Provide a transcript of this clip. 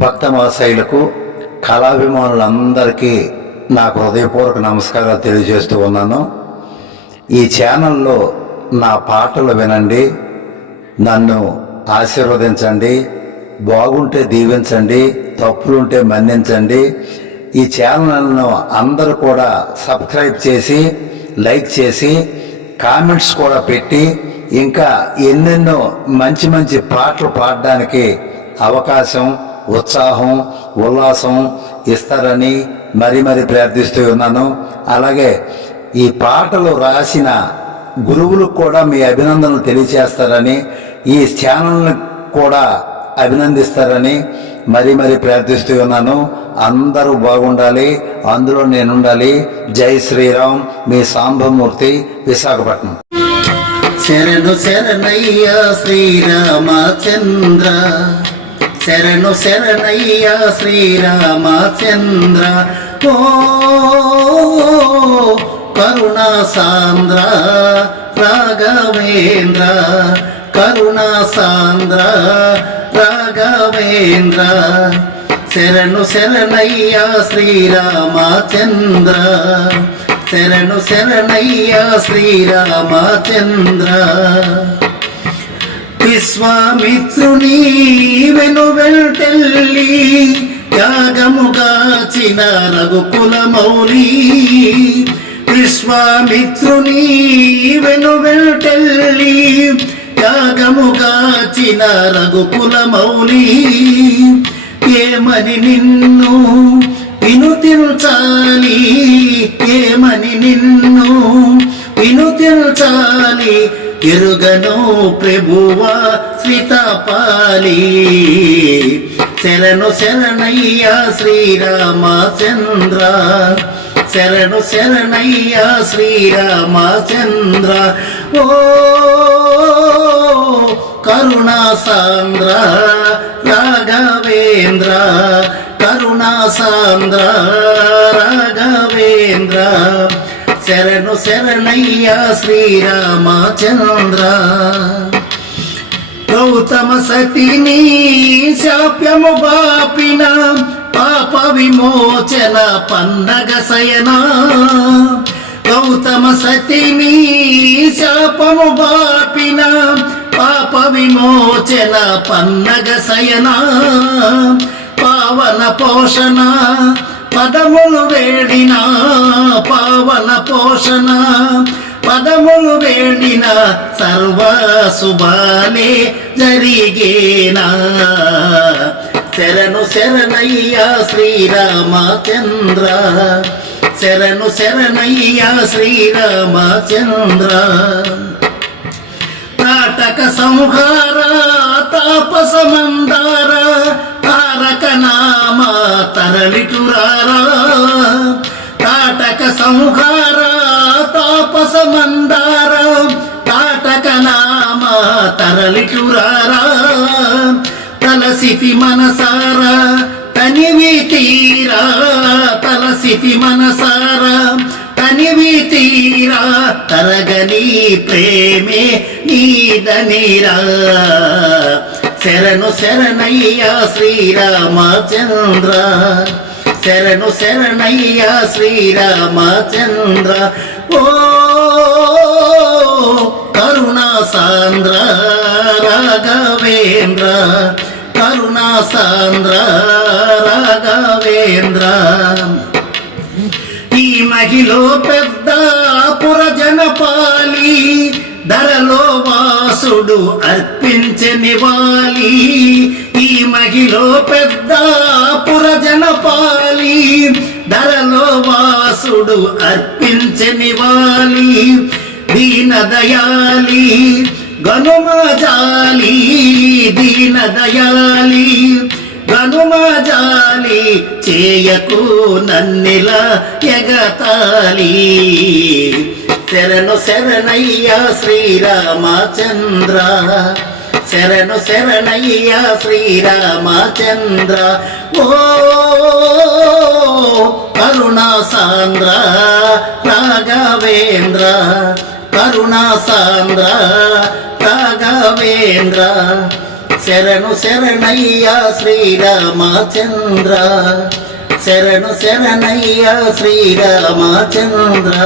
భక్త కళాభిమానులందరికీ నాకు హృదయపూర్వక నమస్కారాలు తెలియజేస్తూ ఉన్నాను. ఈ ఛానల్లో నా పాటలు వినండి నన్ను ఆశీర్వదించండి బాగుంటే దీవించండి తప్పులుంటే మన్నించండి. ఈ ఛానల్ను అందరూ కూడా సబ్స్క్రైబ్ చేసి లైక్ చేసి కామెంట్స్ కూడా పెట్టి ఇంకా ఎన్నెన్నో మంచి మంచి పాటలు పాడడానికి అవకాశం ఉత్సాహం ఉల్లాసం ఇస్తారని మరి మరి ప్రార్థిస్తూ ఉన్నాను. అలాగే ఈ పాటలు రాసిన గురువులకు కూడా మీ అభినందనలు తెలియచేస్తారని ఈ ఛానల్ని కూడా అభినందిస్తారని మరి మరి ప్రార్థిస్తూ ఉన్నాను. అందరూ బాగుండాలి అందులో నేనుండాలి. జై శ్రీరామ్ మీ సాంబమూర్తి విశాఖపట్నం. శరణు శరణయ్య శ్రీరామచంద్ర. శరణు శరణయ్య శ్రీరామచంద్ర. ఓ కరుణా సాంద్ర రాఘవేంద్ర. కరుణా సాంద్ర రాఘవేంద్ర. శరణు శరణయ్య శ్రీరామచంద్ర. శరణు శరణయ్య శ్రీరామచంద్ర. విశ్వామిత్రుని వెను వెంటెల్లి యాగముగాచిన రఘుకుల మౌలి. విశ్వామిత్రుని వెను వెంటెల్లి యాగముగాచిన రఘుకుల మౌలి. ఏమని నిన్ను వినుతించాలి ఏమని నిన్ను వినుతించాలి ఎరుగను ప్రభువా శ్రీతపాలి శరణు శరణయ్య శ్రీరామచంద్ర శరణు శరణయ్య శ్రీరామచంద్ర ఓ కరుణా సాంద్ర రాఘవేంద్ర కరుణా శరణు శరణయ్యా శ్రీరామచంద్ర. గౌతమ సతిని శాప్యము బాపిన పాప విమోచన పన్నగ శయనా. గౌతమ సతిని శాపము బాపిన పాప విమోచన పన్నగ శయనా. పావన పోషణ పదములు వేడిన పావన పోషణ. పదములు వేడిన సర్వ శుభాలే జరిగేనా. శరణు శరణయ్యా శ్రీరామచంద్ర. శరణు శరణయ్యా శ్రీరామచంద్ర. తాటక సంహార తాపస మందార తారక నామా తరలిటురారా కాటక సంహార తాపస మందార కాటక నామ తరలిటురారా తలసితి మనసారా తనివి తీరా తలసితి మనసారా తనివి తీరా తరగని ప్రేమే నీదనిరా శరణు శరణయ్య శ్రీరామచంద్ర. శరణు శరణయ్య శ్రీరామచంద్ర. ఓ కరుణా సాంద్ర రాఘవేంద్ర. కరుణా సాంద్ర రాఘవేంద్ర. ఈ మహిళ పెద్ద పురజనపాలి. ధరలో వా వాసుడు అర్పించనివాలి ఈ మహిలో పెద్ద పురజనపాలి ధరలో వాసుడు అర్పించనివాలి దీనదయాలి గనుమజాలి దీనదయాలి. గనుమజాలి చేయకు నన్నిలా ఎగతాలి? శరణు శరణయ్యా శ్రీరామచంద్ర. శరణు శరణయ్యా శ్రీరామచంద్ర. ఓ కరుణా సాంద్ర రాఘవేంద్ర. కరుణా సాంద్ర రాఘవేంద్ర. శరణు శరణయ్య శ్రీరామచంద్ర. శరణు శరణయ్య శ్రీరామచంద్ర.